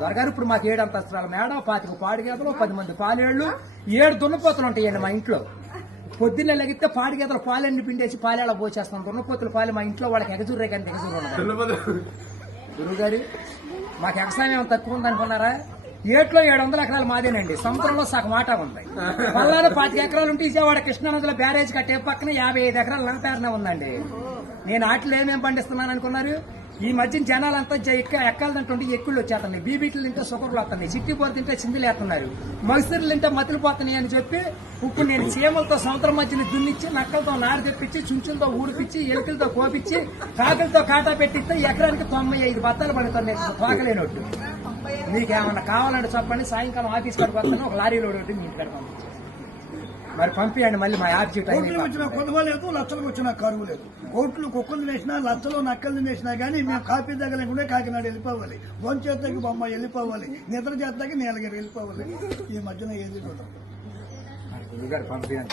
దొరగారు ఇప్పుడు మాకు 7 అంతస్తుల మేడ, 25 పాడి గేదలు, 10 మంది పాలేళ్లు, 7 దున్నపోతులు ఉంటాయండి మా ఇంట్లో. పొద్దున్నే లెగితే పాడి గేదలు పాలన్నీ పిండేసి పాలేళ్ళ పోసేస్తాం. దున్నపోతులు పాలు మా ఇంట్లో వాళ్ళకి ఎగజూరే కానీ ఎగజూరు ఉండదు. గురువు గారు మాకు వ్యవసాయం ఏమైనా తక్కువ ఉందనుకున్నారా? ఏట్లో 700 ఎకరాలు మాదేనండి. సముద్రంలో సగం ఆటా ఉంది. పల్లాలో 25 ఎకరాలు ఉంటే విజయవాడ కృష్ణానదిలో బ్యారేజ్ కట్టే పక్కన 55 ఎకరాలు నా పేరునే ఉందండి. నేను ఆటలు ఏమేమి పండిస్తున్నాను అనుకున్నారు? ఈ మధ్యన జనాలంతా ఎక్కాలంటే ఎక్కుళ్ళు వచ్చేస్తున్నాయి, బీబీట్లు తింటే షుగర్లు వస్తున్నాయి, చిట్టిపోరు తింటే చిందులు వేస్తున్నారు, మగసిర్లు తింటే మతులు పోతున్నాయి అని చెప్పి ఇప్పుడు నేను చీమలతో సముద్రం మధ్యన దున్నిచ్చి, నక్కలతో నారు తెప్పించి, చుంచులతో ఊడిపించి, ఎలుకలతో కోపించి, కాకులతో కాటా పెట్టిస్తే ఎకరానికి 95 బత్తాలు పడుతున్నాయి తోకలేనట్టు. మీకేమన్నా కావాలంటే చెప్పండి, సాయంకాలం ఆఫీస్ కాడికి వస్తాను, ఒక లారీలో మీ ఇంటికాడ పంపించాను. మరి పంపించండి, మళ్ళీ మా యాప్ కోట్లు వచ్చినా కొదవ లేదు, లక్షలకు వచ్చినా కరువు లేదు. కోట్లు కుక్కలు వేసినా, లక్షలు నక్కలు వేసినా కానీ మేము కాపీ దగ్గర కాకినాడ వెళ్ళిపోవాలి, భోంచేతకి బొమ్మ వెళ్ళిపోవాలి, నిద్ర చేతకి నీలగిరి వెళ్ళిపోవాలి. ఈ మధ్యన ఏది కూడా పంపించండి.